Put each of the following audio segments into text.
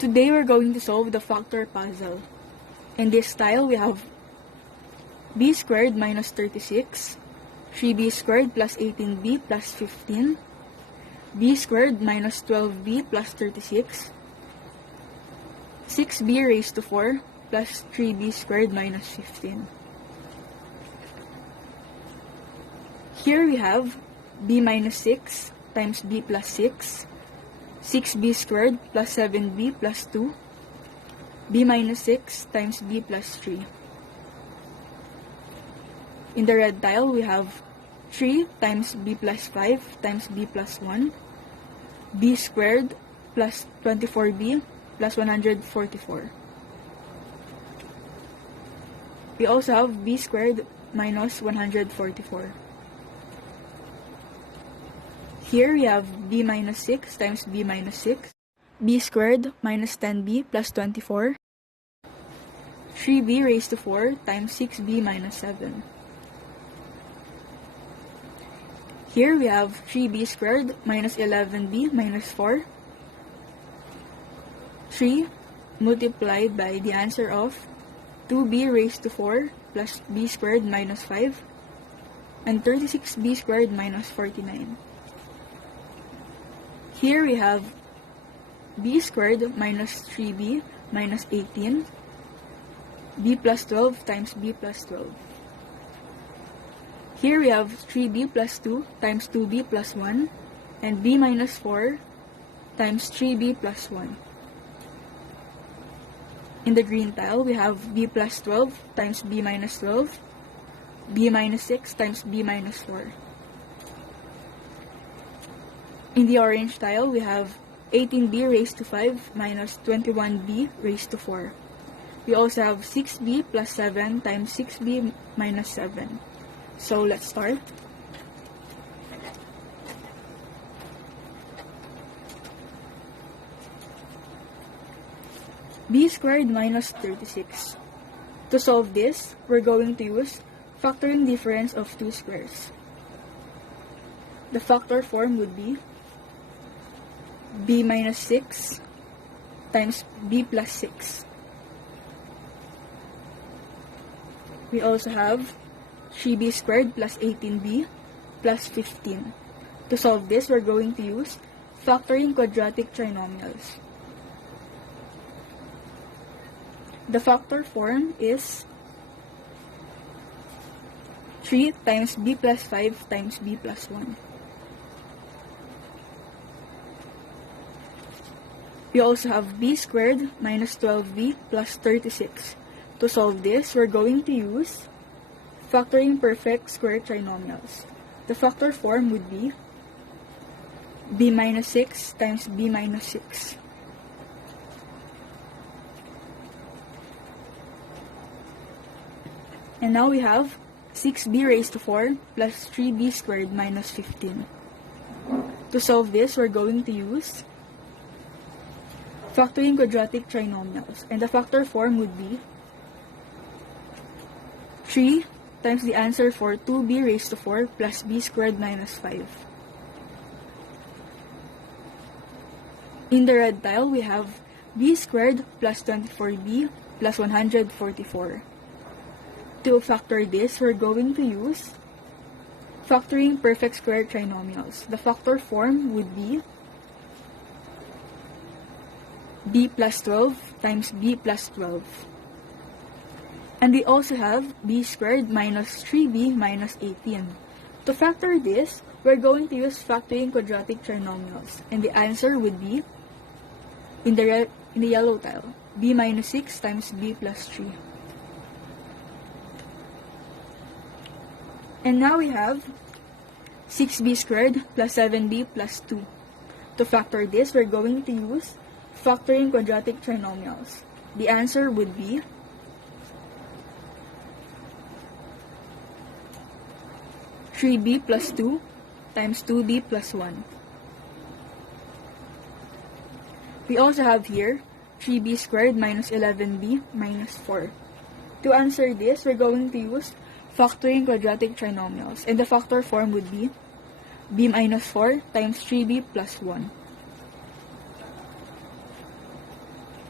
Today we're going to solve the factor puzzle. In this style, we have b squared minus 36, 3b squared plus 18b plus 15, b squared minus 12b plus 36, 6b raised to 4 plus 3b squared minus 15. Here we have b minus 6 times b plus 6, 6b squared plus 7b plus 2, b minus 6 times b plus 3. In the red tile, we have 3 times b plus 5 times b plus 1, b squared plus 24b plus 144. We also have b squared minus 144. Here we have b minus 6 times b minus 6, b squared minus 10b plus 24, 3b raised to 4 times 6b minus 7. Here we have 3b squared minus 11b minus 4, 3 multiplied by the answer of 2b raised to 4 plus b squared minus 5, and 36b squared minus 49. Here we have b squared minus 3b minus 18, b plus 12 times b plus 12. Here we have 3b plus 2 times 2b plus 1, and b minus 4 times 3b plus 1. In the green tile, we have b plus 12 times b minus 12, b minus 6 times b minus 4. In the orange tile, we have 18b raised to 5 minus 21b raised to 4. We also have 6b plus 7 times 6b minus 7. So let's start. B squared minus 36. To solve this, we're going to use factoring difference of two squares. The factor form would be b minus 6 times b plus 6. We also have 3b squared plus 18b plus 15. To solve this, we're going to use factoring quadratic trinomials. The factor form is 3 times b plus 5 times b plus 1. We also have b squared minus 12b plus 36. To solve this, we're going to use factoring perfect square trinomials. The factor form would be b minus 6 times b minus 6. And now we have 6b raised to 4 plus 3b squared minus 15. To solve this, we're going to use factoring quadratic trinomials. And the factor form would be 3 times the answer for 2b raised to 4 plus b squared minus 5. In the red tile, we have b squared plus 24b plus 144. To factor this, we're going to use factoring perfect square trinomials. The factor form would be b plus 12 times b plus 12. And we also have b squared minus 3b minus 18. To factor this, we're going to use factoring quadratic trinomials. And the answer would be, in the yellow tile, b minus 6 times b plus 3. And now we have 6b squared plus 7b plus 2. To factor this, we're going to use factoring quadratic trinomials. The answer would be 3b plus 2 times 2b plus 1. We also have here 3b squared minus 11b minus 4. To answer this, we're going to use factoring quadratic trinomials. And the factor form would be b minus 4 times 3b plus 1.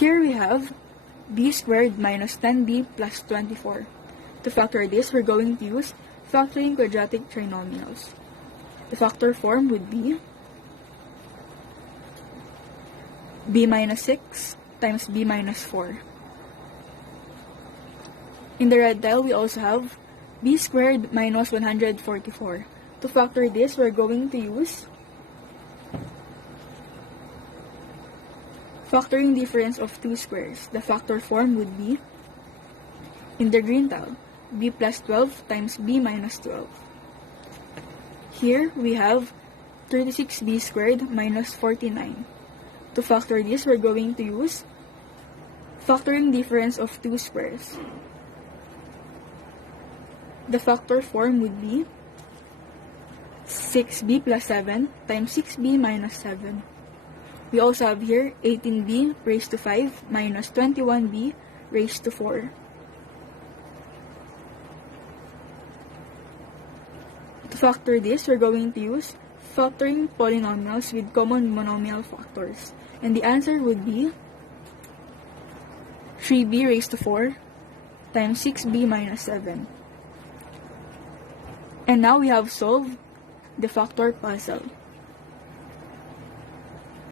Here we have b squared minus 10b plus 24. To factor this, we're going to use factoring quadratic trinomials. The factor form would be b minus 6 times b minus 4. In the red tile, we also have b squared minus 144. To factor this, we're going to use factoring difference of two squares. The factor form would be, in the green tile, b plus 12 times b minus 12. Here we have 36b squared minus 49. To factor this, we're going to use factoring difference of two squares. The factor form would be 6b plus 7 times 6b minus 7. We also have here 18b raised to 5 minus 21b raised to 4. To factor this, we're going to use factoring polynomials with common monomial factors. And the answer would be 3b raised to 4 times 6b minus 7. And now we have solved the factor puzzle.